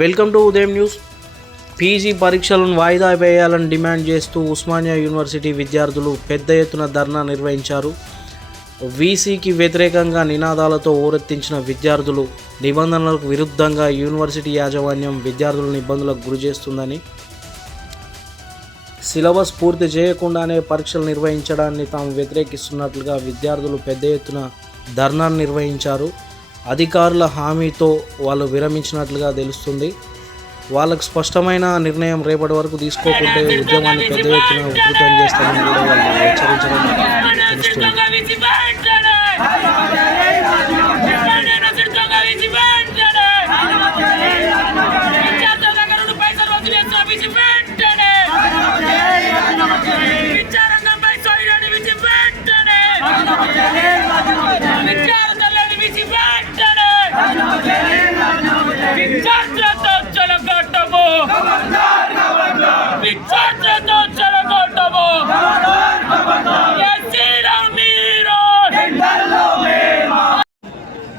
Welcome to ఉదయం news. PG పరీక్షలను వాయిదా వేయాలని డిమాండ్ చేస్తూ ఉస్మానియా యూనివర్సిటీ విద్యార్థులు పెద్ద ఎత్తున ధర్నా నిర్వహించారు. వీసీకి వ్యతిరేకంగా నినాదాలతో ఓరెత్తించిన విద్యార్థులు నిబంధనలకు విరుద్ధంగా యూనివర్సిటీ యాజమాన్యం విద్యార్థులను ఇబ్బందులకు గురి చేస్తుందని, సిలబస్ పూర్తి చేయకుండానే పరీక్షలు నిర్వహించడాన్ని తాము వ్యతిరేకిస్తున్నట్లుగా విద్యార్థులు పెద్ద ఎత్తున ధర్నాను నిర్వహించారు. అధికారుల హామీతో వాళ్ళు విరమించినట్లుగా తెలుస్తుంది. వాళ్ళకు స్పష్టమైన నిర్ణయం రేపటి వరకు తీసుకోకుంటే ఉద్యమాన్ని పెద్ద ఎత్తున ఉధృతం చేస్తామని కూడా వాళ్ళు హెచ్చరించడం తెలుస్తుంది.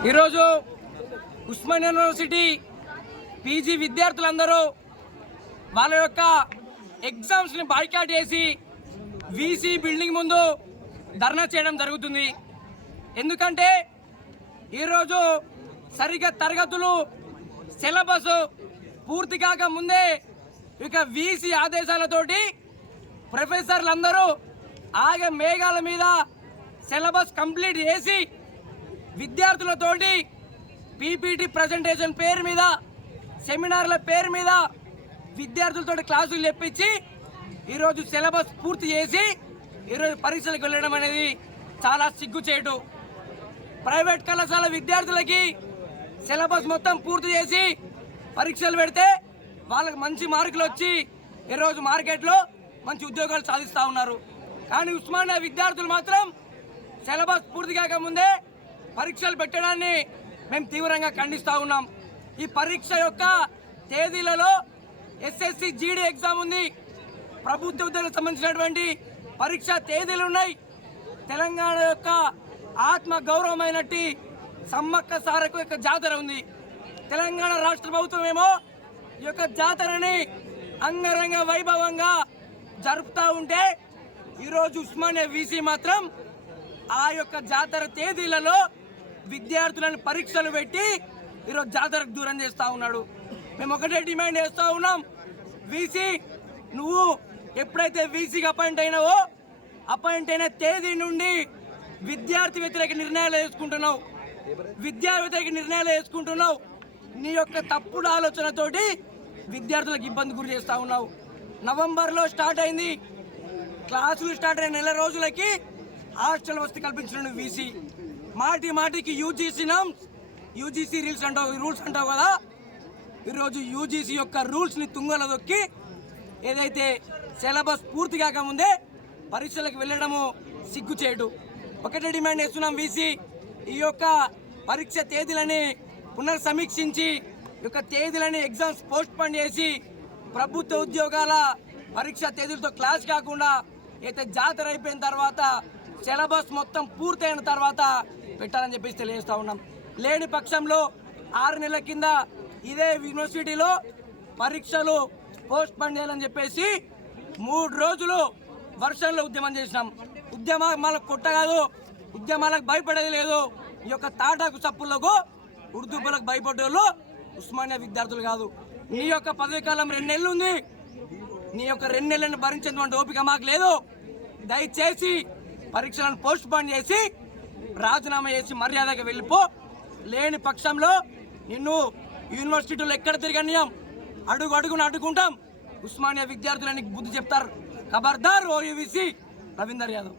ఈరోజు ఉస్మానియా యూనివర్సిటీ పీజీ విద్యార్థులందరూ వాళ్ళ యొక్క ఎగ్జామ్స్ని బాయ్కాట్ చేసి వీసీ బిల్డింగ్ ముందు ధర్నా చేయడం జరుగుతుంది. ఎందుకంటే ఈరోజు సరిగ్గా తరగతులు సిలబస్ పూర్తి కాక ముందే ఇక వీసీ ఆదేశాలతోటి ప్రొఫెసర్లందరూ ఆగే మేఘాల మీద సిలబస్ కంప్లీట్ చేసి విద్యార్థులతోటి పీపీటీ ప్రజెంటేషన్ పేరు మీద, సెమినార్ల పేరు మీద విద్యార్థులతో క్లాసులు చెప్పించి ఈరోజు సిలబస్ పూర్తి చేసి ఈరోజు పరీక్షలకు వెళ్ళడం అనేది చాలా సిగ్గుచేటు. ప్రైవేట్ కళాశాల విద్యార్థులకి సిలబస్ మొత్తం పూర్తి చేసి పరీక్షలు పెడితే వాళ్ళకి మంచి మార్కులు వచ్చి ఈరోజు మార్కెట్లో మంచి ఉద్యోగాలు సాధిస్తూ ఉన్నారు. కానీ ఉస్మానియా విద్యార్థులు మాత్రం సిలబస్ పూర్తి కాకముందే పరీక్షలు పెట్టడాన్ని మేము తీవ్రంగా ఖండిస్తూ ఉన్నాం. ఈ పరీక్ష యొక్క తేదీలలో ఎస్ఎస్సి జీడీ ఎగ్జామ్ ఉంది, ప్రభుత్వ ఉద్యోగులకు సంబంధించినటువంటి పరీక్ష తేదీలు ఉన్నాయి. తెలంగాణ యొక్క ఆత్మ గౌరవమైనట్టి సమ్మక్క సారకు యొక్క జాతర ఉంది. తెలంగాణ రాష్ట్ర ప్రభుత్వం ఏమో ఈ యొక్క జాతరని అంగరంగ వైభవంగా జరుపుతూ ఉంటే ఈరోజు ఉస్మానియా వీసీ మాత్రం ఆ యొక్క జాతర తేదీలలో విద్యార్థులను పరీక్షలు పెట్టి ఈరోజు జాతరకు దూరం చేస్తూ ఉన్నాడు. మేము ఒకటే డిమాండ్ చేస్తూ ఉన్నాం, వీసీ నువ్వు ఎప్పుడైతే వీసీకి అపాయింట్ అయిన తేదీ నుండి విద్యార్థి వ్యతిరేక నిర్ణయాలు వేసుకుంటున్నావు. నీ యొక్క తప్పుడు ఆలోచనతోటి విద్యార్థులకు ఇబ్బంది గురి చేస్తూ ఉన్నావు. నవంబర్లో స్టార్ట్ అయింది, క్లాసులు స్టార్ట్ అయిన నెల రోజులకి హాస్టల్ వసతి కల్పించిన వీసీ మాటికి యూజీసీ రూల్స్ అంటావు కదా. ఈరోజు యూజీసీ యొక్క రూల్స్ని తుంగలో దొక్కి ఏదైతే సిలబస్ పూర్తి కాకముందే పరీక్షలకు వెళ్ళడము సిగ్గుచేటు. ఒకటే డిమాండ్ చేస్తున్నాం, వీసీ ఈ యొక్క పరీక్ష తేదీలని పునర్సమీక్షించి ఈ యొక్క తేదీలని ఎగ్జామ్స్ పోస్ట్ పోన్ చేసి ప్రభుత్వ ఉద్యోగాల పరీక్ష తేదీలతో క్లాస్ కాకుండా అయితే జాతర అయిపోయిన తర్వాత సిలబస్ మొత్తం పూర్తయిన తర్వాత పెట్టాలని చెప్పేసి తెలియజేస్తూ ఉన్నాం. లేని పక్షంలో 6 నెలల కింద ఇదే యూనివర్సిటీలో పరీక్షలు పోస్ట్ పోన్ చేయాలని చెప్పేసి 3 రోజులు వర్షంలో ఉద్యమం చేసినాం. ఉద్యమాలకు కొట్ట కాదు, ఉద్యమాలకు భయపడేది లేదు. ఈ యొక్క తాటాకు చప్పులకు ఉర్దూపులకు భయపడేవాళ్ళు ఉస్మానియా విద్యార్థులు కాదు. నీ యొక్క పదవి కాలం 2 నెలలు ఉంది, నీ యొక్క 2 నెలలను భరించేటువంటి ఓపిక మాకు లేదు. దయచేసి పరీక్షలను పోస్ట్ పోన్ చేసి రాజీనామా చేసి మర్యాదగా వెళ్ళిపో. లేని పక్షంలో నిన్ను యూనివర్సిటీలో ఎక్కడ తిరగనియం, అడుగున అడ్డుకుంటాం. ఉస్మానియా విద్యార్థులని బుద్ధి చెప్తారు. ఖబర్దార్ ఓయూవీసీ. రవీందర్ యాదవ్.